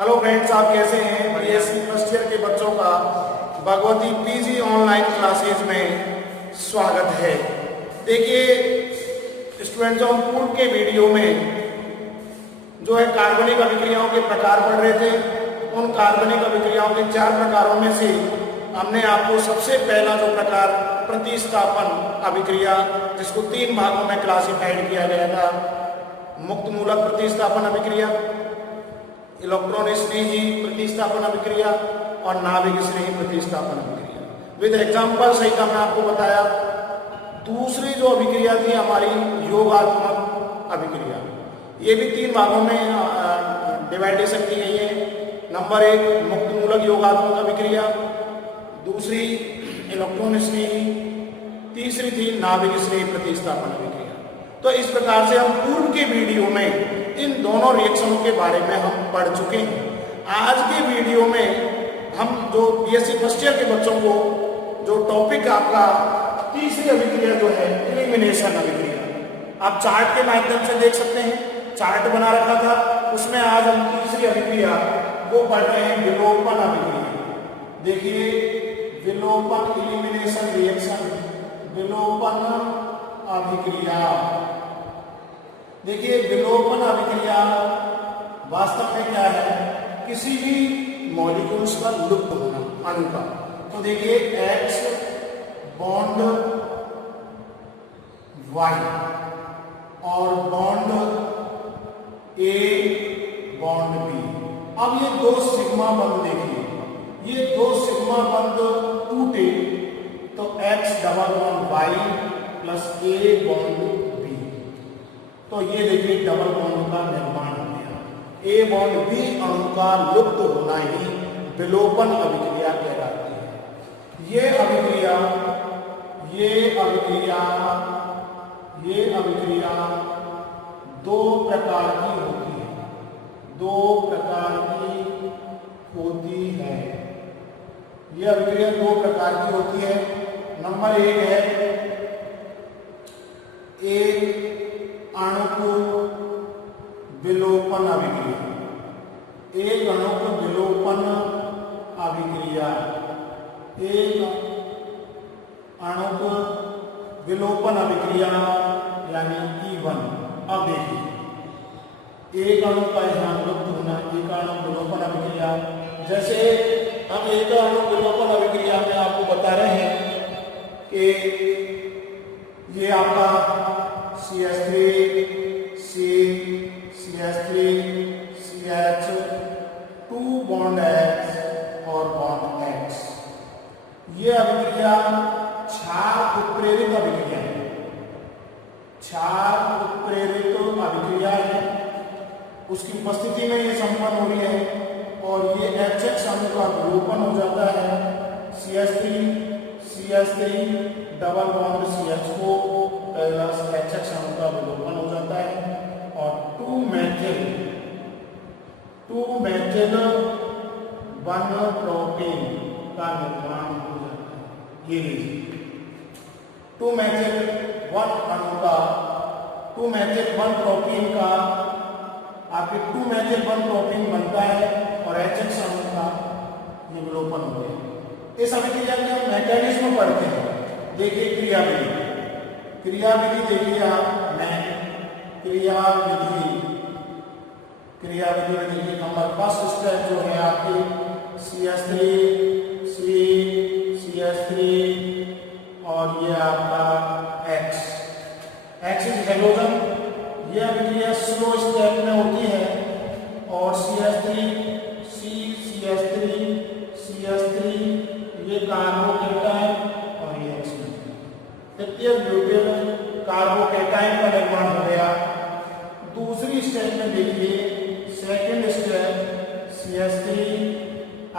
Hello friends, आप कैसे हैं? बीएससी फर्स्ट ईयर के बच्चों का भगवती पीजी ऑनलाइन क्लासेज में स्वागत है। देखिए स्टूडेंट्स, हम पूर्व के वीडियो में जो है कार्बनिक अभिक्रियाओं के प्रकार पढ़ रहे थे। उन कार्बनिक अभिक्रियाओं के 4 प्रकारों में से हमने आपको सबसे पहला जो प्रकार प्रतिस्थापन अभिक्रिया, जिसको 3 भागों में क्लासिफाइड किया गया था, मुक्त मूलक प्रतिस्थापन अभिक्रिया, इलेक्ट्रॉन स्नेही प्रतिस्थापन अभिक्रिया और नाभिक स्नेही प्रतिस्थापन अभिक्रिया। विद एग्जांपल सही का मैं आपको बताया। दूसरी जो अभिक्रिया थी हमारी योगात्मक अभिक्रिया, ये भी 3 भागों में डिवाइडेशन की गई है। नंबर 1 मुक्त मूलक योगात्मक अभिक्रिया, दूसरी इलेक्ट्रॉन स्नेही, तीसरी थी नाभिक स्नेही प्रतिस्थापन अभिक्रिया। तो इस प्रकार से हम पूर्व के वीडियो में इन दोनों रिएक्शनों के बारे में हम पढ़ चुके हैं। आज के वीडियो में हम जो बीएससी फर्स्ट ईयर के बच्चों को जो टॉपिक आपका तीसरी अभिक्रिया जो है एलिमिनेशन अभिक्रिया, आप चार्ट के माध्यम से देख सकते हैं, चार्ट बना रखा था, उसमें आज हम तीसरी अभिक्रिया वो पढ़ रहे हैं, विलोपन अभिक्रिया। देखिए विलोपन एलिमिनेशन रिएक्शन, विलोपन अभिक्रिया। देखिए विलोपन अभिक्रिया वास्तव में क्या है? किसी भी मॉलिक्यूल्स का लुप्त होना, अणु का। तो देखिए X बॉन्ड Y और बॉन्ड A बॉन्ड B। अब ये 2 सिग्मा बंध, देखिए ये 2 सिग्मा बंध टूटे तो X double bond Y plus A bond B। तो ये देखिए डबल बॉन्ड का निर्माण हो गया। A बॉन्ड B अणु का लुप्त होना ही विलोपन अभिक्रिया कहलाती है। ये अभिक्रिया 2 प्रकार की होती है, 2 प्रकार की होती है। ये अभिक्रिया 2 प्रकार की होती है। नंबर 1 है एक अणुक विलोपन अभिक्रिया, एक अणुक विलोपन अभिक्रिया, एक अणुक विलोपन अभिक्रिया यानी E1। अब देखिए एक अणु का यहाँ लुप्त होना, एक अणु विलोपन अभिक्रिया। जैसे हम एक अणु विलोपन अभिक्रिया में आपको बता रहे हैं कि ये आपका CH3 C CH3 CH 2 bond X और बॉन्ड X। ये अभिक्रिया क्षार उत्प्रेरित अभिक्रिया है, क्षार उत्प्रेरित अभिक्रिया है। उसकी उपस्थिति में ये संपन्न हो रही है और ये HX अणु का विलोपन हो जाता है। CH3 double bond CH4 plus HX अणु का विलोपन हो जाता है और 2 मेथिल 1 प्रोटीन का निर्माण हो जाता है। ये लीजिए 2 मेथिल 1 अणु का 2 मेथिल 1 प्रोटीन का आपके 2 मेथिल 1 प्रोटीन बनता है और HX अणु का ये विलोपन हो गया। इस अभिक्रिया के हम मैकेनिज्म पढ़ते हैं। देखिए क्रियाविधि देखिए आप, मैं क्रियाविधि में देखिए नंबर फर्स्ट स्टेप जो है आपकी CH3 C CH3 और ये आपका X इज हेलोजन। ये अभिक्रिया स्लो स्टेप में होती है और CH3 C CH3 ये कार्बोकेटायन और ये X तृतीय ब्यूटेन कार्बोकेटायन का निर्माण हो गया। दूसरी स्टेप में देखिए सेकेंड स्टेप CH3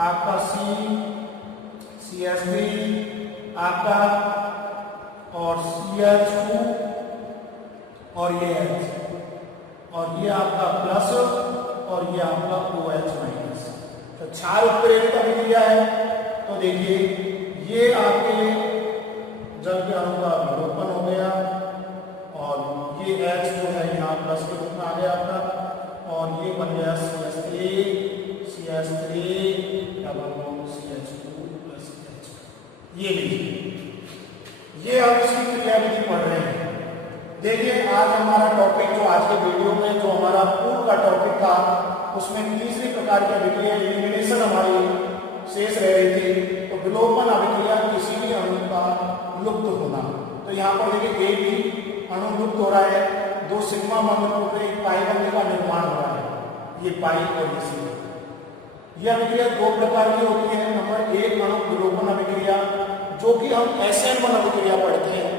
आपका C CH3 आपका और CH2 और ये H और ये आपका प्लस और ये आपका OH माइनस। तो क्षार उत्प्रेरित अभिक्रिया है। तो देखिए ये आपके जल के अणु का विलोपन हो गया और ये H जो है यहाँ प्लस के रूप में आ गया आपका और ये बन गया CH3 CH3 double bond CH2 plus H। ये लीजिए, ये हम इसकी क्रियाविधि पढ़ रहे हैं। देखिए आज हमारा टॉपिक जो आज के वीडियो में जो हमारा पूर्व का टॉपिक था उसमें तीसरी प्रकार की अभिक्रिया एलिमिनेशन हमारी शेष रह रही थी। तो विलोपन अभिक्रिया किसी भी अणु का लुप्त होना। तो यहाँ पर देखिए एक भी अणु लुप्त हो रहा है, दो सिग्मा बंधन टूट एक पाई बंधन का निर्माण हो रहा है, ये पाई और ये सिग्मा। यह अभिक्रिया दो प्रकार की होती है। नंबर एक अणु विलोपन अभिक्रिया जो कि हम SN1 अभिक्रिया पढ़ते हैं,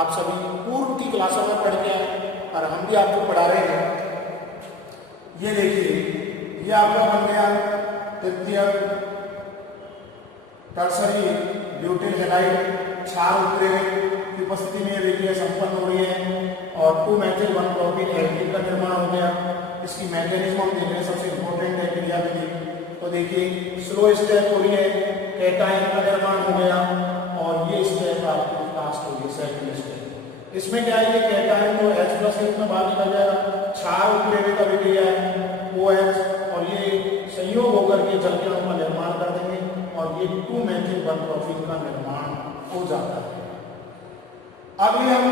आप सभी पूर्व की क्लासों में पढ़ के आए और हम भी आपको पढ़ा रहे हैं। ये देखिए, ये आपका बन गया तृतीयक टर्सरी ब्यूटिल हैलाइड क्षार उत्प्रेरक की उपस्थिति में देखिए संपन्न हो रही है और 2-मेथिल 1-प्रोपीन एल्कीन का निर्माण हो गया। इसकी मैकेनिज्म हम देख रहे हैं, सबसे इंपॉर्टेंट है क्रियाविधि। तो देखिए स्लो स्टेप हो रही है, कैटायन का निर्माण हो गया और ये स्टेप आपकी लास्ट हो गई सेकंड स्टेप। इसमें क्या है, ये कैटायन तो H+ के रूप में बाहर निकल जाएगा, क्षार उत्प्रेरित अभिक्रिया है OH और ये संयोग होकर के जल के अणु का निर्माण कर देंगे और ये 2-मेथिल 1-प्रोपीन का निर्माण हो जाता है। अभी हम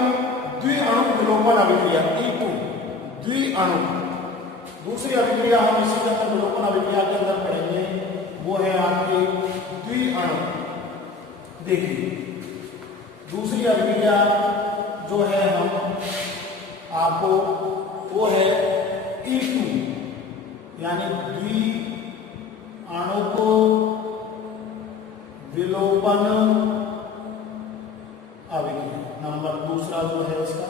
द्विअणु विलोपन अभिक्रिया T2 द्विअणु दूसरी अभिक्रिया हम इसी के अंदर विलोपन अभिक्रिया के अंदर पढ़ेंगे, वो है आपकी द्विअणु। देखिए दूसरी अभिक्रिया जो है हम आपको वो है E2 यानी द्विअणु को विलोपन अभिक्रिया। नंबर दूसरा जो है इसका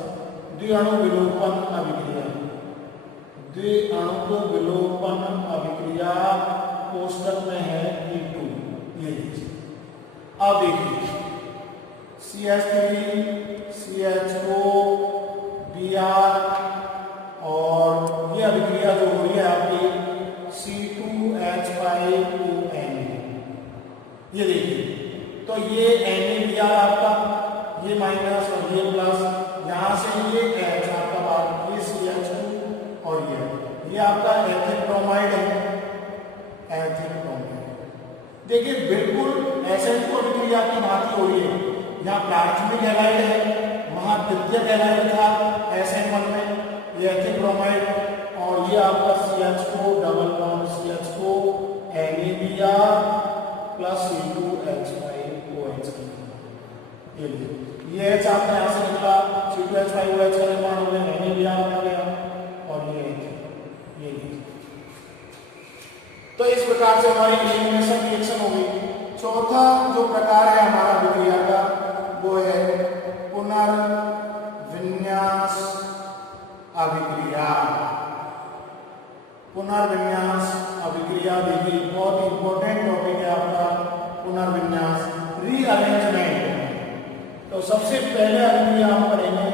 द्विअणु विलोपन अभिक्रिया, द्विअणु को विलोपन अभिक्रिया कोष्टक में है E2। ये लीजिए, अब देखिए CH3 CH2 Br और ये अभिक्रिया जो हो रही है आपकी C2H5ON। ये देखिए, तो ये NaBr आपका, ये माइनस और ये प्लस, यहाँ से ये H आपका बाहर, ये CH2 और ये आपका एथिल ब्रोमाइड है, एथिल ब्रोमाइड। देखिए बिल्कुल SN2 अभिक्रिया की भांति हो रही है। यहाँ प्राथमिक हैलाइड है, वहाँ द्वितीयक हैलाइड था SN1 में, ये एथिल ब्रोमाइड और ये आपका CH2 double bond CH2 NaBr plus C2H5OH। ये H आपका यहाँ से निकला, C2H5OH का निर्माण हो गया, NaBr बना गया और ये तो इस प्रकार से हमारी एलिमिनेशन रिएक्शन हो गई। चौथा जो प्रकार है हमारा अभिक्रिया का वो है पुनर्विन्यास अभिक्रिया। पुनर्विन्यास अभिक्रिया देखिए बहुत इंपॉर्टेंट टॉपिक है आपका पुनर्विन्यास, रीअरेंजमेंट। तो सबसे पहले अभिक्रिया हम पढ़ेंगे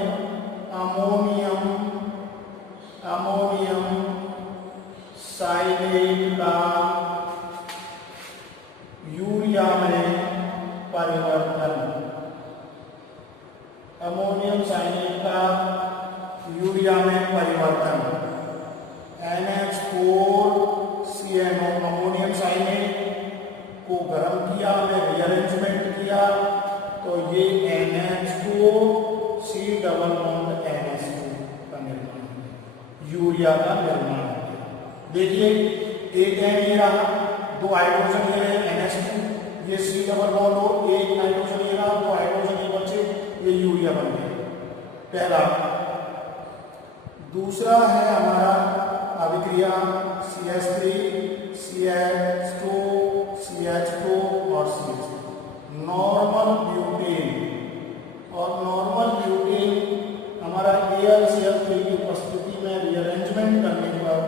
अमोनियम साइनेट का यूरिया में परिवर्तन। अमोनियम साइनेट का यूरिया में परिवर्तन, NH4CnO अमोनियम साइनेट को गर्म किया, हमने रीअरेंजमेंट किया तो ये NH2C डबल बॉन्ड NH2 का निर्माण, यूरिया का निर्माण। देखिए एक N ये रहा, दो हाइड्रोजन ये रहे NH2, ये C डबल बॉन्ड हो, एक नाइट्रोजन ये रहा, दो हाइड्रोजन ये बचे, ये यूरिया बन गया पहला। दूसरा है हमारा अभिक्रिया CH3 CH2 CH2 और CH2 नॉर्मल ब्यूटेन। और नॉर्मल ब्यूटेन हमारा AlCl3 की उपस्थिति में रीअरेंजमेंट करने के बाद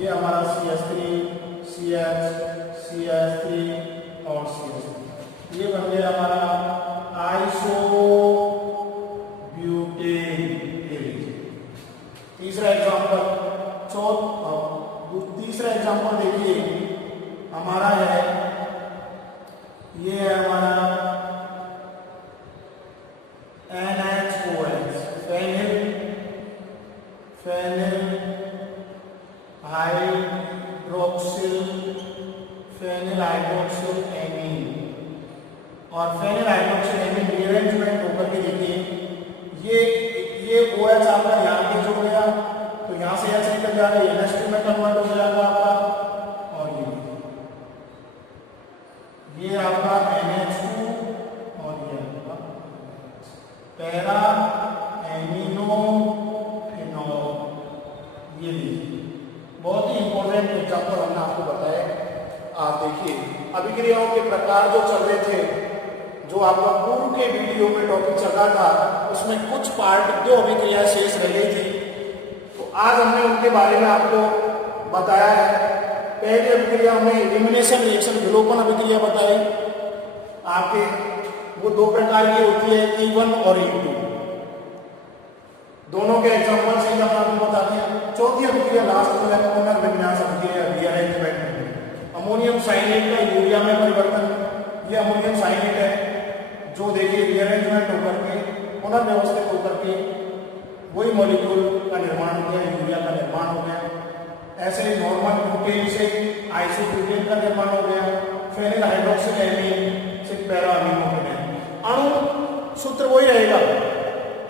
ये हमारा CH3 CH3 और CH3 ये बन गया हमारा आइसोब्यूटेन। तीसरा एग्जांपल तीसरा एग्जांपल देखिए हमारा है, ये है हमारा NH4 फेनिल हाइड्रोक्सिल और फेनिल हाइड्रोक्सिल रीअरेंजमेंट होकर के देखिए ये OH आपका यहाँ पे जुड़ गया तो यहाँ से H निकल जाएगा, ये NH2 में कन्वर्ट हो जाएगा आपका, और ये आपका NH2 और ये आपका पैरा एमिनो फिनॉल। ये बहुत ही इंपॉर्टेंट एग्जाम्पल हमने आपको बताया। आप देखिए अभिक्रियाओं के प्रकार जो चल रहे थे, जो आपका पूर्व के वीडियो में टॉपिक चल रहा था, उसमें कुछ पार्ट 2 अभिक्रिया शेष रह गई थी, तो आज हमने उनके बारे में आपको बताया है। पहली अभिक्रिया में एलिमिनेशन रिएक्शन विलोपन अभिक्रिया बताई आपके, वो 2 प्रकार की होती है, E1 और E2। दोनों के एग्जाम्पल से हमने आपको बता दिया। चौथी अभिक्रिया लास्ट में है पुनर्विन्यास अभिक्रिया रीअरेंजमेंट। अमोनियम साइनेट का यूरिया में परिवर्तन, ये अमोनियम साइनेट है जो देखिए रीअरेंजमेंट होकर के पुनर्व्यवस्थित होकर के वही मॉलिक्यूल का निर्माण हो गया, यूरिया का निर्माण हो गया। ऐसे ही नॉर्मल ब्यूटेन से आइसोब्यूटेन का निर्माण हो गया, फेनिल हाइड्रोक्सिल एमीन से पैरा अमीनो। अणु सूत्र वही रहेगा,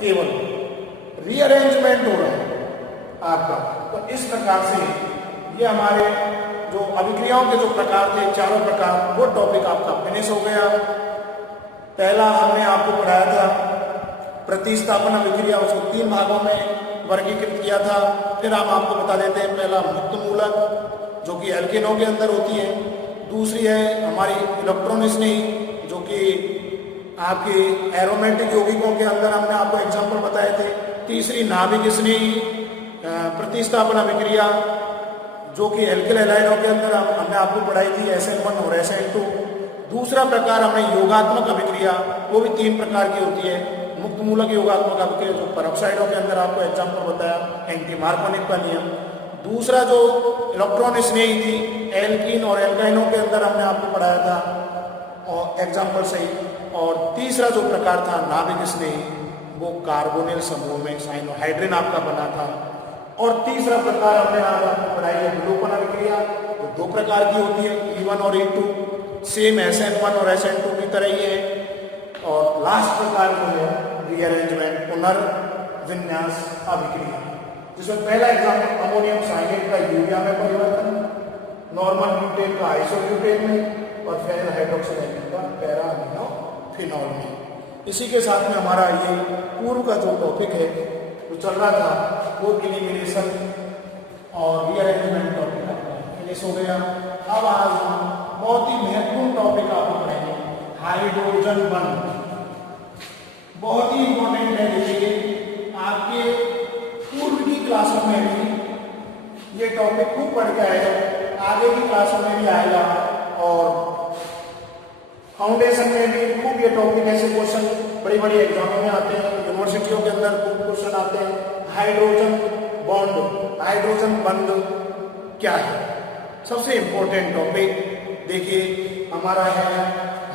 केवल रीअरेंजमेंट हो रहा है आपका। तो इस प्रकार से ये हमारे जो अभिक्रियाओं के जो प्रकार थे, चारों प्रकार, वो टॉपिक आपका फिनिश हो गया। पहला हमने आपको पढ़ाया था प्रतिस्थापन अभिक्रिया, उसको 3 भागों में वर्गीकृत किया था। फिर हम आपको बता देते हैं, पहला मुक्त मूलक जो कि एल्केनों के अंदर होती है, दूसरी है हमारी इलेक्ट्रॉन स्नेही जो कि आपके एरोमेटिक यौगिकों के अंदर हमने आपको एग्जाम्पल बताए थे, तीसरी नाभिक स्नेही प्रतिस्थापन अभिक्रिया जो कि एल्किल हैलाइडों के अंदर हमने आपको पढ़ाई थी, SN1 और SN2। दूसरा प्रकार हमने योगात्मक अभिक्रिया, वो भी 3 प्रकार की होती है। मुक्त मूलक योगात्मक अभिक्रिया जो परऑक्साइडों के अंदर आपको एग्जाम्पल बताया, एंटी मार्कोनिक का नियम। दूसरा जो इलेक्ट्रॉन स्नेही थी, एल्कीन और एल्काइनों के अंदर हमने आपको पढ़ाया था और एग्जाम्पल से ही। और तीसरा जो प्रकार था नाभिक स्नेही, वो कार्बोनिल समूह में साइनोहाइड्रिन आपका बना था। और तीसरा प्रकार हमने आज आपको पढ़ाई है विलोपन अभिक्रिया, वो 2 प्रकार की होती है, E1 और E2, सेम SN1 और SN2 की तरह ही है। और लास्ट प्रकार जो है रीअरेंजमेंट पुनर्विन्यास अभिक्रिया, जिसमें पहला एग्जाम्पल अमोनियम साइनेट का यूरिया में परिवर्तन, नॉर्मल ब्यूटेन का आइसोब्यूटेन में, और फेनिल हाइड्रोक्सिल एमीन का पैरा अमीनो फिनॉल में। इसी के साथ में हमारा ये पूर्व का जो टॉपिक है जो चल रहा था, वो एलिमिनेशन और रीअरेंजमेंट टॉपिक फिनिश हो गया। अब आज हम बहुत ही महत्वपूर्ण टॉपिक आपको पढ़ेंगे, हाइड्रोजन बंध। बहुत ही इंपॉर्टेंट है, देखिए आपके पूर्व की क्लासों में भी ये टॉपिक खूब पढ़ के आएगा, आगे की क्लासों में भी आएगा, और फाउंडेशन में भी खूब ये टॉपिक ऐसे क्वेश्चन बड़ी बड़ी एग्जामों में आते हैं, यूनिवर्सिटियों के अंदर खूब क्वेश्चन आते हैं। हाइड्रोजन बॉन्ड, हाइड्रोजन बंध क्या है, सबसे इंपॉर्टेंट टॉपिक देखिए हमारा है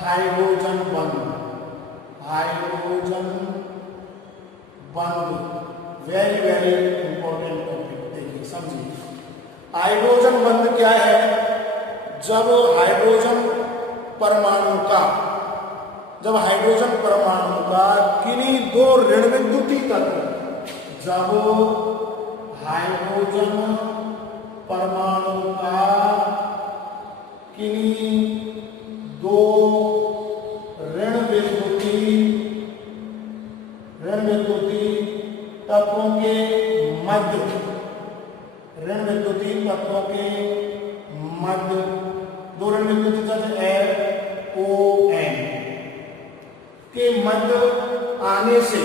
हाइड्रोजन बंध। हाइड्रोजन बंध वेरी वेरी इंपॉर्टेंट टॉपिक, देखिए समझिए। हाइड्रोजन बंध क्या है? जब हाइड्रोजन परमाणु का किन्हीं 2 ऋण विद्युतीय तत्व, जब हाइड्रोजन परमाणु का किन्हीं 2 ऋण विद्युतीय तत्वों के मध्य, ऋण विद्युतीय तत्वों के मध्य, 2 ऋण विद्युतीय तत्व FON के मध्य आने से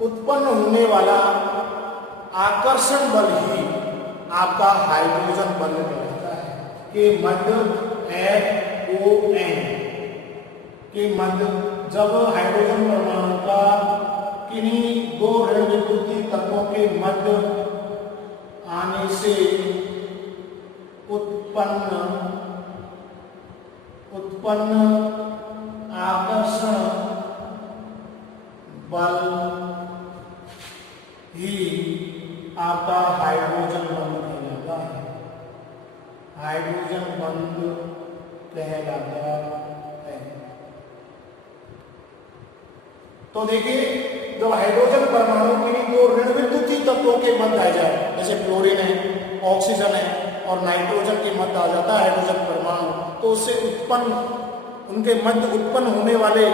उत्पन्न होने वाला आकर्षण बल ही आपका हाइड्रोजन बल कहलाता है। के मध्य FON के मध्य, जब हाइड्रोजन परमाणु का किन्हीं 2 ऋण विद्युतीय तत्वों के मध्य आने से उत्पन्न आकर्षण बल ही आपका हाइड्रोजन बंध कहलाता है। हाइड्रोजन बंध कहलाता है। तो देखिए, जब हाइड्रोजन परमाणु किन्हीं दो ऋण विद्युतीय तत्वों के मध्य आ जाए, जैसे क्लोरीन है, ऑक्सीजन है और नाइट्रोजन के मध्य आ जाता है हाइड्रोजन परमाणु, तो उससे उनके मध्य उत्पन्न होने वाले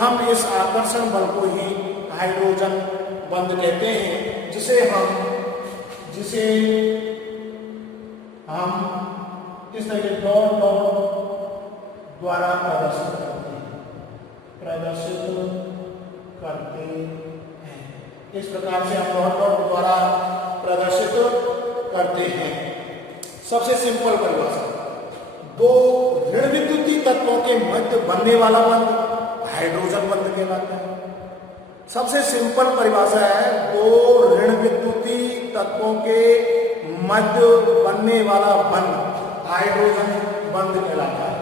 हम इस आकर्षण बल को ही हाइड्रोजन बंध कहते हैं, जिसे हम इस तरह के डॉट डॉट द्वारा प्रदर्शित करते हैं। इस प्रकार से हम डॉट डॉट द्वारा प्रदर्शित करते हैं। सबसे सिंपल परिभाषा, दो ऋण विद्युतीय तत्वों के मध्य बनने वाला बंध हाइड्रोजन बंध कहलाता है। सबसे सिंपल परिभाषा है, दो ऋण विद्युतीय तत्वों के मध्य बनने वाला बंध हाइड्रोजन बंध कहलाता है।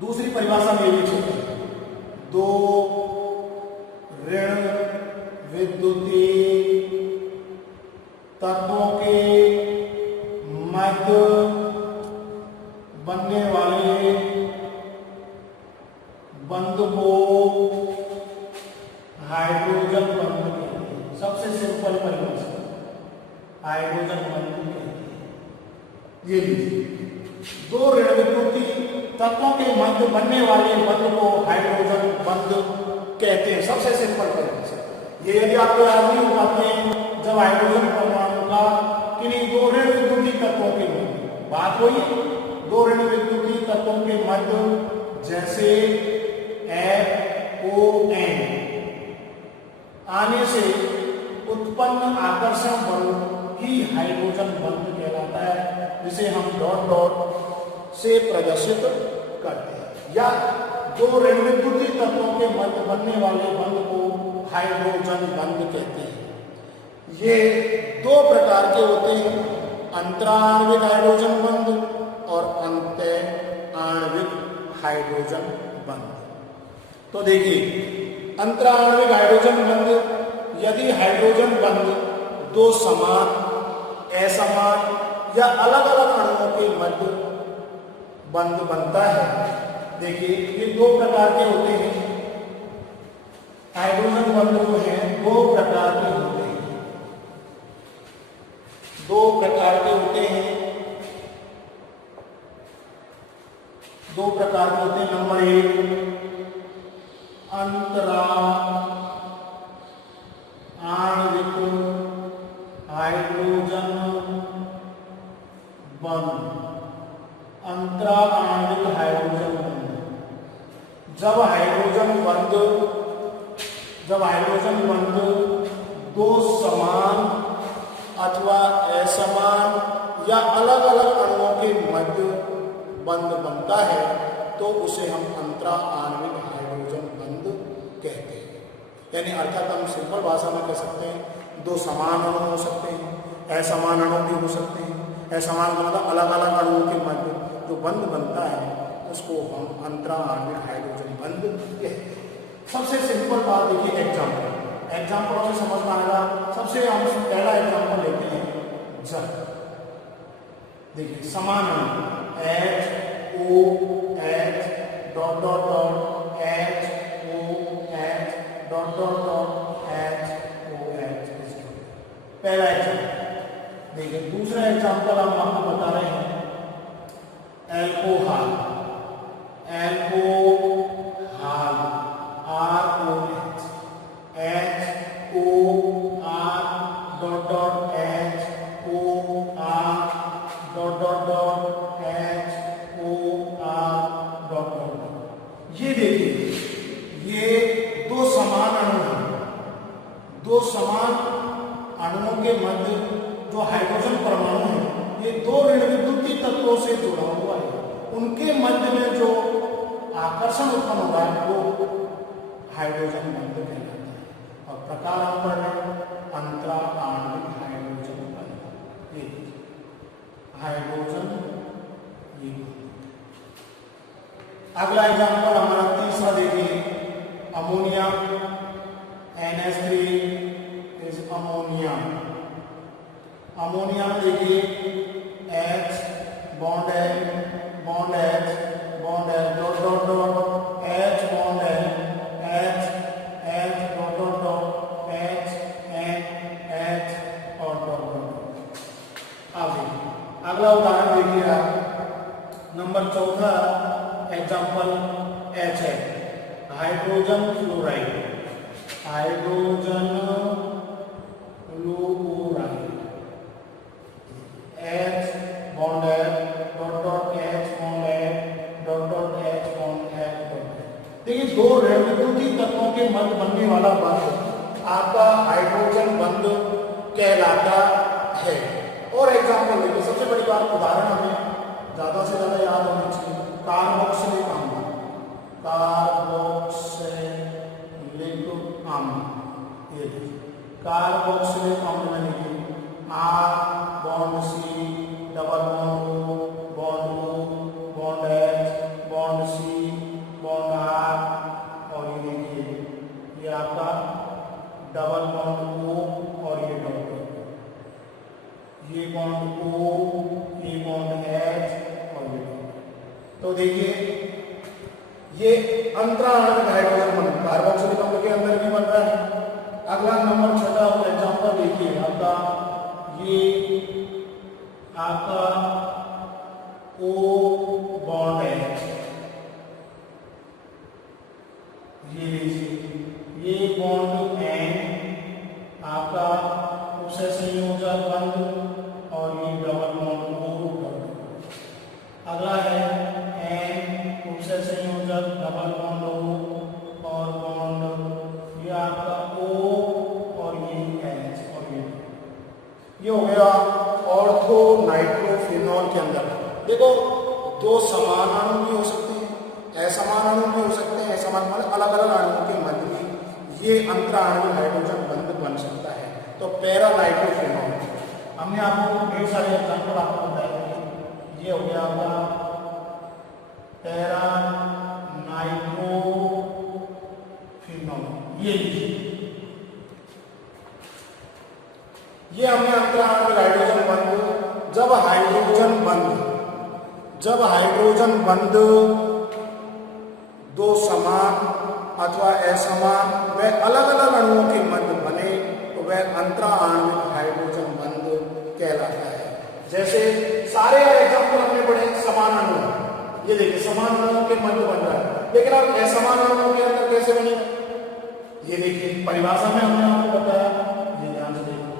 दूसरी परिभाषा में भी है, दो ऋण विद्युतीय तत्वों के मध्य बनने वाले बंध को हाइड्रोजन बंध कहते हैं। सबसे सिंपल परिभाषा हाइड्रोजन बंध कहते हैं। ये लीजिए, दो ऋण विद्युतीय तत्वों के मध्य बनने वाले बंध को हाइड्रोजन बंध कहते हैं। सबसे सिंपल परिभाषा ये, यदि आपको याद नहीं हो पाते हैं, जब हाइड्रोजन परमाणु का किन्हीं दो ऋण विद्युतीय तत्वों के मध्य बात हुई, दो ऋण विद्युतीय तत्वों के मध्य जैसे FON आने से उत्पन्न आकर्षण बल ही हाइड्रोजन बंध कहलाता है, जिसे हम डॉट डॉट से प्रदर्शित करते हैं। या दो ऋण विद्युतीय तत्वों के मध्य बनने वाले बंध को हाइड्रोजन बंध कहते हैं। ये दो प्रकार के होते हैं, अंतराण्विक हाइड्रोजन बंध और अंतःआण्विक हाइड्रोजन बंध। तो देखिए, अंतराण्विक हाइड्रोजन बंध, यदि हाइड्रोजन बंध दो समान, असमान या अलग अलग अणुओं के मध्य बंध बनता है। देखिए, ये दो प्रकार के होते हैं, हाइड्रोजन बंध जो है दो प्रकार के होते हैं। दो प्रकार के होते हैं नंबर एक, अंतराण्विक हाइड्रोजन बंध। अंतराण्विक हाइड्रोजन बंध, जब हाइड्रोजन बंध दो समान अथवा असमान या अलग अलग अणुओं के मध्य बंध बनता है, तो उसे हम अंतराण्विक हाइड्रोजन बंध कहते हैं। यानी अर्थात हम सिंपल भाषा में कह सकते हैं, दो समान अणु हो सकते हैं, असमान अणु भी हो सकते हैं। असमान मतलब अलग अलग अणुओं के मध्य जो बंध बनता है, उसको हम अंतराण्विक हाइड्रोजन बंध कहते हैं। सबसे सिंपल बात देखिए, एग्जाम्पल से समझ में आएगा। सबसे हम पहला एग्जाम्पल लेते हैं जल। देखिए, समान अणु HOH dot dot dot HOH dot dot dot HOH। पहला एग्जाम्पल देखिए। दूसरा एग्जाम्पल हम आपको बता रहे हैं alcohol. ROH HOR dot dot HOR dot dot dot HOR dot dot. ये देखिए, ये दो समान अणु हैं। दो समान अणुओं के मध्य जो हाइड्रोजन परमाणु है, ये दो ऋण विद्युतीय तत्वों से जुड़ा हुआ है। उनके मध्य में जो आकर्षण उत्पन्न हो रहा है वो हाइड्रोजन बंध कहलाता है। और प्रकार हम पढ़ रहे हैं अंतराण्विक हाइड्रोजन बंध। ये हाइड्रोजन, ये अगला एग्जाम्पल हमारा तीसरा देखिए, ammonia. NH3 is ammonia. Ammonia में देखिए H बॉन्ड है, bond H dot dot dot H bond H dot dot dot H और डॉट डॉट। अब अगला उदाहरण देखिए आप, नंबर 4 एग्जाम्पल H है, hydrogen fluoride, hydrogen fluoride H bond dot dot H bond dot dot H bond dot. देखिए दो विद्युतीय तत्वों के मध्य बनने वाला बंध आपका हाइड्रोजन बंध कहलाता है। और एग्जाम्पल देखिए, सबसे बड़ी बात उदाहरण हमें ज्यादा से ज्यादा याद होनी चाहिए, कार्बोक्सिलिक अम्ल, कार्बोक्सिलिक अम्ल, ये कार्बोक्सिलिक अम्ल में देखिए R bond C double bond O bond H bond C bond R, और ये देखिए ये आपका डबल बॉन्ड O और ये डॉट, ये बॉन्ड O, ये बॉन्ड H और ये डॉट। तो देखिए ये अंतरा आणविक हाइड्रोजन बंध कार्बोक्सिलिक अम्ल के अंदर भी बन रहा है। अगला नंबर 6 एग्जाम्पल देखिए आपका, ये आपका O बॉन्ड H, ये लीजिए ये बॉन्ड N आपका उससे संयोजक बंध और ये डबल बॉन्ड O। अगला है N उससे संयोजक डबल बॉन्ड O और बॉन्ड ये आपका O और ये H और ये हो गया ऑर्थो नाइट्रोफिनॉल के अंदर। देखो दो समान अणु भी हो सकते हैं, असमान अणु भी हो सकते हैं, असमान मतलब अलग अलग अणुओं के मध्य में ये अंतरा आणविक हाइड्रोजन बंध बन सकता है। तो पैरा नाइट्रोफिनॉल, हमने आपको ढेर सारे एग्जाम्पल आपको बताए, ये हो गया आपका पैरा नाइट्रोफिनॉल, ये हमने अंतरा आणविक हाइड्रोजन बंध, जब हाइड्रोजन बंध दो समान अथवा असमान व अलग अलग अणुओं के मध्य बने तो वह अंतरा आणविक हाइड्रोजन बंध कहलाता है। जैसे सारे एग्जाम्पल हमने पढ़े समान अणु, ये देखिए समान अणुओं के मध्य बन रहा है, लेकिन अब असमान अणुओं के अंदर कैसे बनेगा, ये देखिए परिभाषा में हमने आपको बताया, ये ध्यान से देखो,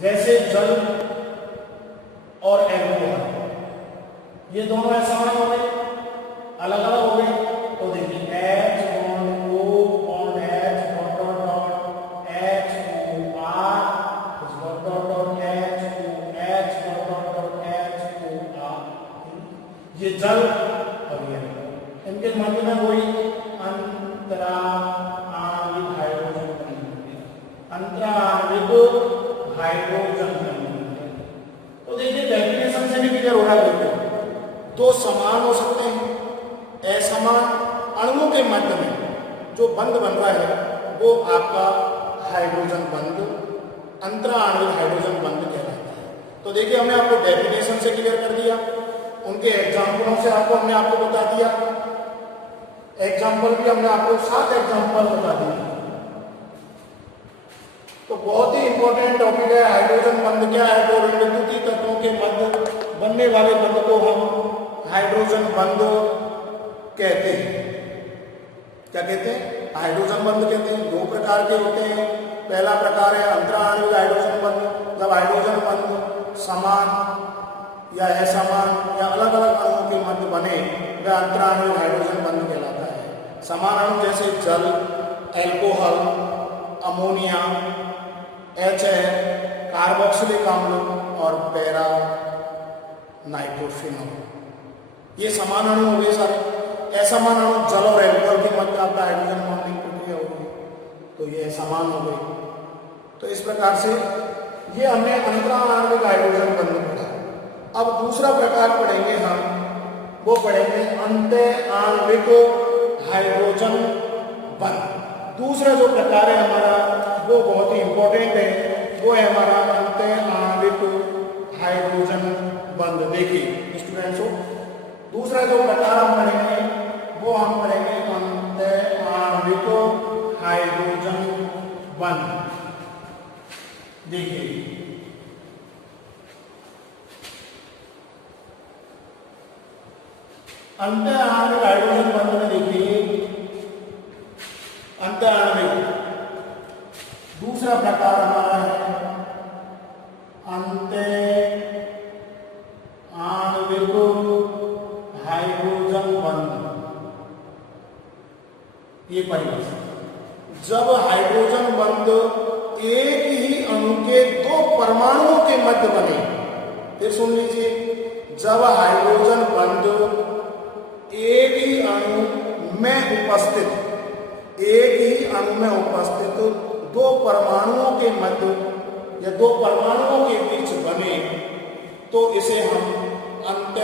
जैसे जल और एल्कोहल ये दोनों असमान हो गए, अलग अलग हो गए। तो देखिए H bond O bond H dot dot dot H O R dot dot dot H O H dot dot dot H O R, ये जल और ये इनके मध्य में कोई अंतरा आणविक हाइड्रोजन बंध, अंतरा आणविक हाइड्रोजन बंध। तो देखिए डेफिनेशन से भी क्लियर हो रहा है, दो समान हो सकते हैं, असमान अणुओं के मध्य में जो बंध बन रहा है वो आपका हाइड्रोजन बंध, अंतरा आणविक हाइड्रोजन बंध कहलाता है। तो देखिए हमने आपको डेफिनेशन से क्लियर कर दिया, उनके एग्जाम्पलों से हमने आपको बता दिया, एग्जाम्पल भी हमने आपको 7 एग्जाम्पल बता दिए। तो बहुत ही इंपॉर्टेंट टॉपिक है हाइड्रोजन बंध क्या है। तो विद्युतीय तत्वों के मध्य बनने वाले बंध को हम हाइड्रोजन बंध कहते हैं। क्या कहते हैं? हाइड्रोजन बंध कहते हैं। 2 प्रकार के होते हैं। पहला प्रकार है अंतरा आणविक हाइड्रोजन बंध, जब हाइड्रोजन बंध समान या असमान या अलग अलग अणुओं के मध्य बने वह अंतरा आणविक हाइड्रोजन बंध कहलाता है। समान अणु जैसे जल, एल्कोहल, अमोनिया, HN, कार्बोक्सिलिक अम्ल और पैरा नाइट्रोफिनॉल, ये समान अणु हो गए सारे। असमान अणु जल और एल्कोहल के मध्य आपका हाइड्रोजन बॉन्डिंग प्रक्रिया होगी, तो ये समान हो गई। तो इस प्रकार से ये हमने अंतरा आणविक हाइड्रोजन बंध पढ़ा। अब दूसरा प्रकार पढ़ेंगे हम, वो पढ़ेंगे अंत्य आणविक हाइड्रोजन बंध। दूसरा जो प्रकार है हमारा वो बहुत ही इंपॉर्टेंट है, वो है हमारा अंत्य आणविक हाइड्रोजन बंध। देखिए स्टूडेंट्स, दूसरा जो प्रकार हम पढ़ेंगे वो हम पढ़ेंगे अंत आणविक हाइड्रोजन बंध। देखिए अंत आणविक हाइड्रोजन बंध में देखिए अंत आणविक दूसरा प्रकार हमारा है अंत आणविक हाइड्रोजन बंध। ये परिभाषा, जब हाइड्रोजन बंध एक ही अणु के दो परमाणुओं के मध्य बने, फिर सुन लीजिए, जब हाइड्रोजन बंध एक ही अणु में उपस्थित दो परमाणुओं के मध्य या दो परमाणुओं के बीच बने तो इसे हम अंत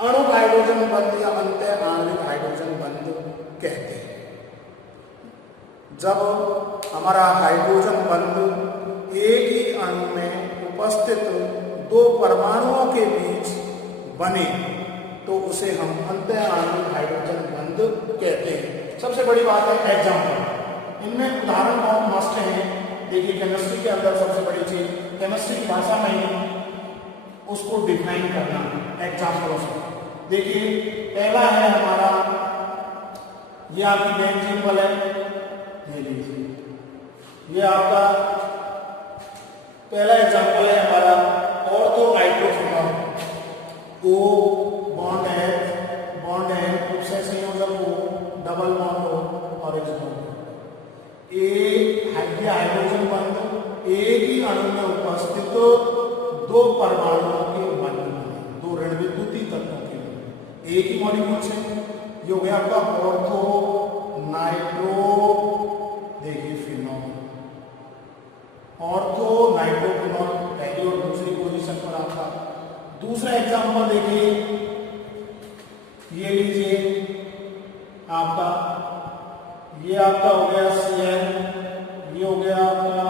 अणुक हाइड्रोजन बंध या अंत आणविक हाइड्रोजन बंध कहते हैं। जब हमारा हाइड्रोजन बंध एक ही अणु में उपस्थित दो परमाणुओं के बीच बने तो उसे हम अंत आणविक हाइड्रोजन बंध कहते हैं। सबसे बड़ी बात है एग्जाम्पल, इनमें उदाहरण बहुत मस्त है। देखिए केमिस्ट्री के अंदर सबसे बड़ी चीज केमिस्ट्री की भाषा में उसको डिफाइन करना एग्जाम्पलों से। देखिए पहला है हमारा, ये आपकी बेंजीन वाला है, ये लीजिए, ये आपका पहला एग्जाम्पल है हमारा ऑर्थो नाइट्रोफिनॉल। ओ बॉन्ड है उससे संयोजक हो, डबल बॉन्ड हो और हाइड्रोजन बंध एक ही अणु में उपस्थित दो परमाणुओं के मध्य में, दो ऋण विद्युतीय तत्वों के मध्य एक ही मॉलिक्यूल से। ये हो गया आपका ऑर्थो नाइट्रो, देखिए फिनॉल, ऑर्थो नाइट्रोफिनॉल पहली और दूसरी पोजीशन पर आपका। दूसरा एग्जांपल देखिए, ये लीजिए आपका, ये आपका हो गया Cl, ये हो गया आपका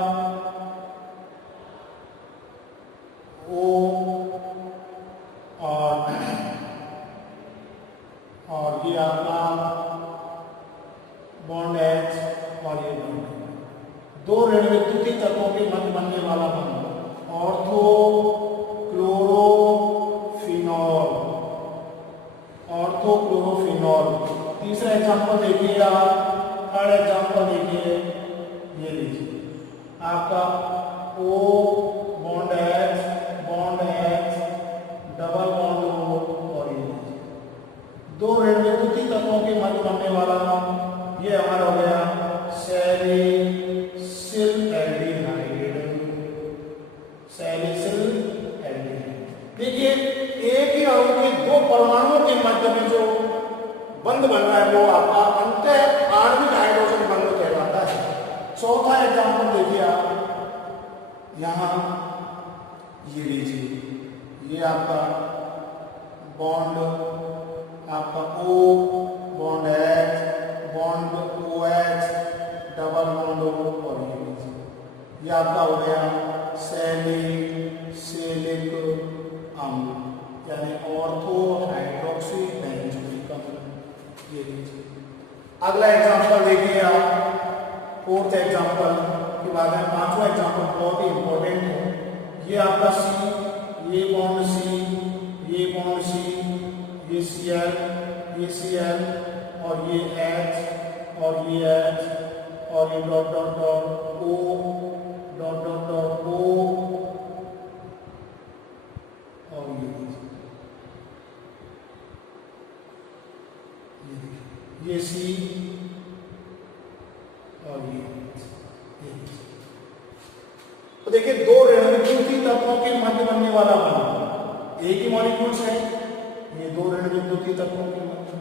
O और ये आपका बॉन्ड H और ये दो ऋण विद्युतीय तत्वों के मध्य बनने वाला बंध ऑर्थो क्लोरोफिनॉल। तीसरा एग्जांपल देखिए आप, थर्ड एग्जांपल देखिए, ये लीजिए आपका O bond H double bond O और ये दो ऋण विद्युतीय तत्वों के मध्य बनने वाला ये हमारा हो गया सैलिसिल एल्डिहाइड। देखिए एक ही अणु के दो परमाणुओं के मध्य में जो बंध बन रहा है वो आपका अंत आणविक हाइड्रोजन बंध कहलाता है। चौथा एग्जांपल देखिए आप यहाँ, ये लीजिए, ये आपका बॉन्ड आपका O bond H bond OH double bond O और ये लीजिए, ये आपका हो गया सैलिसिलिक अम्ल यानी ऑर्थो हाइड्रोक्सी बेंजोइक अम्ल। ये लीजिए। अगला एग्जांपल देखिए आप, फोर्थ एग्जांपल के बाद में पांचवा एग्जांपल बहुत ही इंपॉर्टेंट है। ये आपका C, ये बॉन्ड C, ये बॉन्ड C, ये Cl, ये Cl और ये H और ये H और ये dot dot dot O dot dot dot O और ये C और ये। तो देखिए दो ऋण विद्युतीय तत्वों के मध्य बनने वाला बंध एक ही मॉलिक्यूल है, ये दो ऋण विद्युतीय तत्वों के मध्य,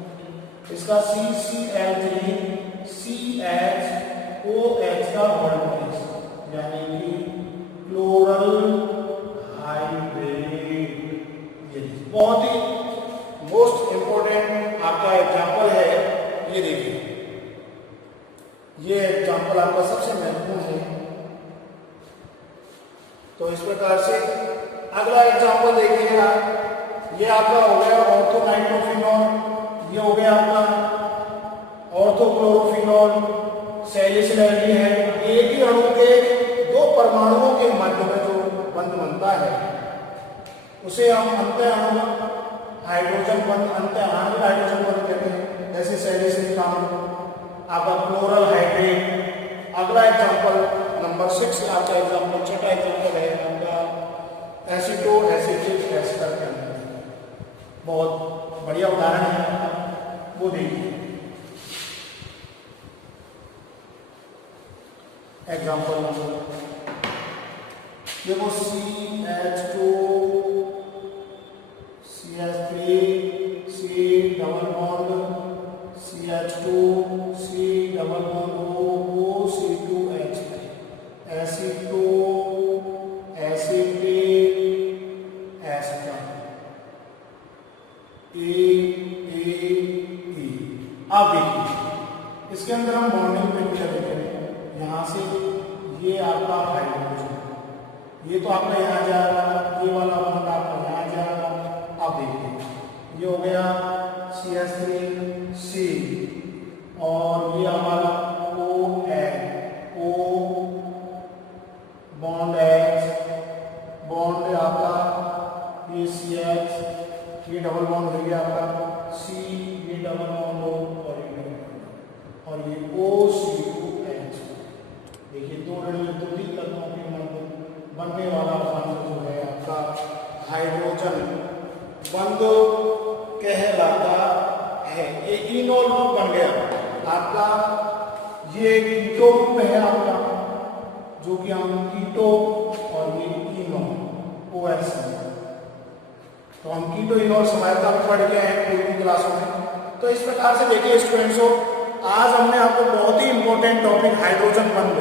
इसका CCl3 CHOH का वॉल्टेज यानी कि क्लोरल हाइड्रेट। ये बहुत ही मोस्ट इंपोर्टेंट आपका एग्जांपल है। ये देखिए, ये एग्जांपल आपका सबसे महत्वपूर्ण है। तो इस प्रकार से अगला एग्जांपल देखिए आप, ये आपका हो गया ऑर्थो ऑर्थोक्लोरोफिनॉल सैलिसिल एल्डिहाइड, एक ही अणु के दो परमाणुओं के मध्य में जो बंध बनता है उसे हम अंत अणु हाइड्रोजन बंध, अंत आणविक हाइड्रोजन बंध कहते हैं। जैसे सैलिसिलिक अम्ल, आपका क्लोरल हाइड्रेट। अगला एग्जांपल नंबर 6 आपका एग्जांपल, छठा एग्जांपल है आपका एसिटो एसिटिक एस्टर के अंदर। बहुत बढ़िया उदाहरण है, वो देखिए। एग्जांपल नंबर देखो CH2 CH3 C double bond CH2 C double bond O C2H3 acetoacetate ester A अब देखिए इसके अंदर हम बॉन्डिंग पे क्या देखेंगे। यहाँ से ये आपका हाइड्रोजन, ये तो आपका यहाँ जाएगा, ये वाला बॉन्ड आपका यहाँ जाएगा। अब देखिए ये हो गया CH3C और ये हमारा O बॉन्ड H बॉन्ड आपका ये CH, ये डबल बॉन्ड हो गया आपका C, ये डबल बॉन्ड O और ये OC2H। देखिए दो ऋणात्मक तत्वों के मध्य बनने वाला बंध जो है आपका हाइड्रोजन बंध कहलाता है। ये इनोल रूप बन गया आपका, ये कीटो रूप है आपका, जो कि हम कीटो और ये इनो OH। तो हम कीटो इनोल समानता में पढ़ गए हैं पूर्वी क्लासों में। तो इस प्रकार से देखिए स्टूडेंट्सों, आज हमने आपको बहुत ही इंपॉर्टेंट टॉपिक हाइड्रोजन बंध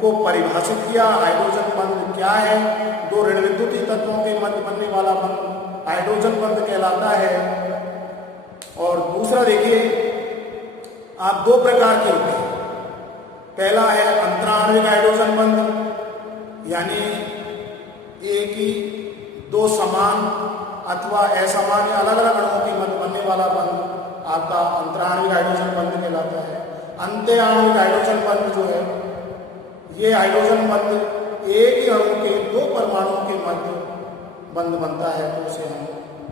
को परिभाषित किया। हाइड्रोजन बंध क्या है, दो ऋण विद्युतीय तत्वों के मध्य बनने वाला बंध हाइड्रोजन बंध कहलाता है। और दूसरा देखिए आप दो प्रकार के होते हैं। पहला है अंतराण्विक हाइड्रोजन बंध, यानी एक ही दो समान अथवा असमान या अलग अलग अणुओं के मध्य बनने वाला बंध आपका अंतराण्विक हाइड्रोजन बंध कहलाता है। अंत्य आणविक हाइड्रोजन बंध जो है, ये हाइड्रोजन बंध एक ही अणु के दो परमाणुओं के मध्य बंध बनता है, तो उसे हम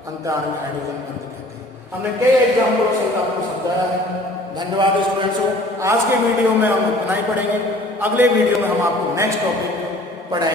अंत्य आणविक हाइड्रोजन बंध कहते हैं। हमने कई एग्जाम्पल से आपको समझाया है। धन्यवाद स्टूडेंट्सों। आज के वीडियो में हम इतना ही पढ़ेंगे, अगले वीडियो में हम आपको नेक्स्ट टॉपिक पढ़ाएंगे।